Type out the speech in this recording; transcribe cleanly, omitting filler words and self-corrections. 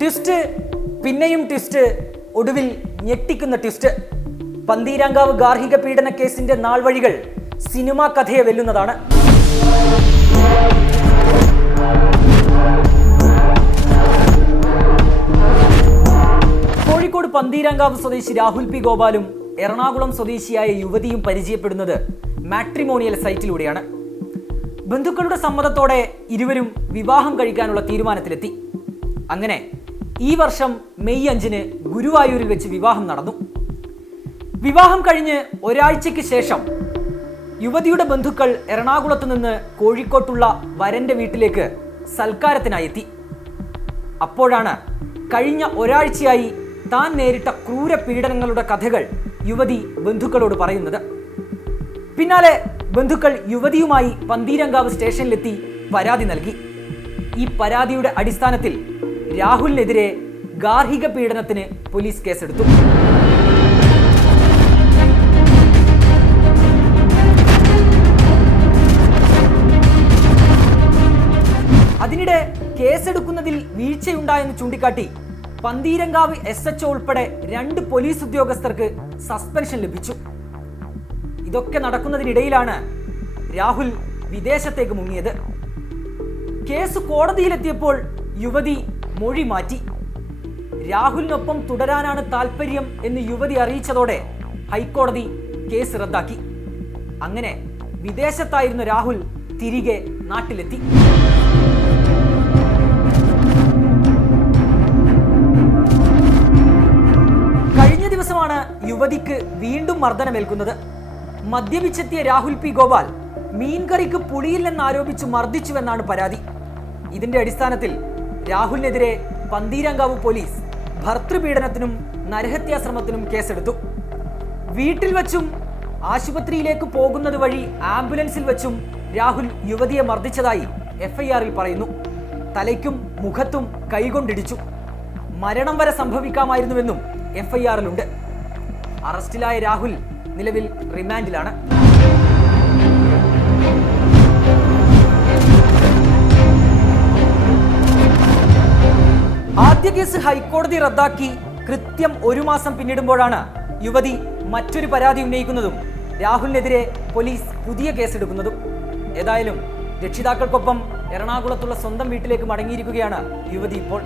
Twist, പിന്നെയും twist, ഒടുവിൽ ഞെട്ടിക്കുന്ന ട്വിസ്റ്റ്. പന്തീരാങ്കാവ് ഗാർഹിക പീഡന കേസിന്റെ നാൾവഴികൾ സിനിമാ കഥയെ വെല്ലുന്നതാണ്. കോഴിക്കോട് പന്തീരാങ്കാവ് സ്വദേശി രാഹുൽ പി ഗോപാലും എറണാകുളം സ്വദേശിയായ യുവതിയും പരിചയപ്പെടുന്നത് മാട്രിമോണിയൽ സൈറ്റിലൂടെയാണ്. ബന്ധുക്കളുടെ സമ്മതത്തോടെ ഇരുവരും വിവാഹം കഴിക്കാനുള്ള തീരുമാനത്തിലെത്തി. അങ്ങനെ ഈ വർഷം മെയ് 5-ന് ഗുരുവായൂരിൽ വെച്ച് വിവാഹം നടന്നു. വിവാഹം കഴിഞ്ഞ് ഒരാഴ്ചയ്ക്ക് ശേഷം യുവതിയുടെ ബന്ധുക്കൾ എറണാകുളത്ത് നിന്ന് കോഴിക്കോട്ടുള്ള വരന്റെ വീട്ടിലേക്ക് സൽക്കാരത്തിനായി എത്തി. അപ്പോഴാണ് കഴിഞ്ഞ ഒരാഴ്ചയായി താൻ നേരിട്ട ക്രൂര പീഡനങ്ങളുടെ കഥകൾ യുവതി ബന്ധുക്കളോട് പറയുന്നത്. പിന്നാലെ ബന്ധുക്കൾ യുവതിയുമായി പന്തീരങ്കാവ് സ്റ്റേഷനിലെത്തി പരാതി നൽകി. ഈ പരാതിയുടെ അടിസ്ഥാനത്തിൽ രാഹുലിനെതിരെ ഗാർഹിക പീഡനത്തിന് പോലീസ് കേസെടുത്തു. അതിനിടെ കേസെടുക്കുന്നതിൽ വീഴ്ചയുണ്ടായെന്ന് ചൂണ്ടിക്കാട്ടി പന്തീരങ്കാവ് SHO ഉൾപ്പെടെ 2 പോലീസ് ഉദ്യോഗസ്ഥർക്ക് സസ്പെൻഷൻ ലഭിച്ചു. ഇതൊക്കെ നടക്കുന്നതിനിടയിലാണ് രാഹുൽ വിദേശത്തേക്ക് മുങ്ങിയത്. കേസ് കോടതിയിലെത്തിയപ്പോൾ യുവതി മൊഴി മാറ്റി. രാഹുലിനൊപ്പം തുടരാനാണ് താല്പര്യം എന്ന് യുവതി അറിയിച്ചതോടെ ഹൈക്കോടതി കേസ് റദ്ദാക്കി. അങ്ങനെ വിദേശത്തായിരുന്ന രാഹുൽ തിരികെ നാട്ടിലെത്തി. കഴിഞ്ഞ ദിവസമാണ് യുവതിക്ക് വീണ്ടും മർദ്ദനമേൽക്കുന്നത്. മദ്യപിച്ചെത്തിയ രാഹുൽ പി ഗോപാൽ മീൻകറിക്ക് പുളിയില്ലെന്നാരോപിച്ച് മർദ്ദിച്ചുവെന്നാണ് പരാതി. ഇതിന്റെ അടിസ്ഥാനത്തിൽ രാഹുലിനെതിരെ പന്തീരങ്കാവ് പോലീസ് ഭർതൃപീഡനത്തിനും നരഹത്യാശ്രമത്തിനും കേസെടുത്തു. വീട്ടിൽ വച്ചും ആശുപത്രിയിലേക്ക് പോകുന്നത് വഴി ആംബുലൻസിൽ വെച്ചും രാഹുൽ യുവതിയെ മർദ്ദിച്ചതായി FIR-ൽ പറയുന്നു. തലയ്ക്കും മുഖത്തും കൈകൊണ്ടിടിച്ചു. മരണം വരെ സംഭവിക്കാമായിരുന്നുവെന്നും FIR-ലുണ്ട്. അറസ്റ്റിലായ രാഹുൽ നിലവിൽ റിമാൻഡിലാണ്. ആദ്യ കേസ് ഹൈക്കോടതി റദ്ദാക്കി കൃത്യം 1 മാസം പിന്നിടുമ്പോഴാണ് യുവതി മറ്റൊരു പരാതി ഉന്നയിക്കുന്നതും രാഹുലിനെതിരെ പോലീസ് പുതിയ കേസെടുക്കുന്നതും. ഏതായാലും രക്ഷിതാക്കൾക്കൊപ്പം എറണാകുളത്തുള്ള സ്വന്തം വീട്ടിലേക്ക് മടങ്ങിയിരിക്കുകയാണ് യുവതി ഇപ്പോൾ.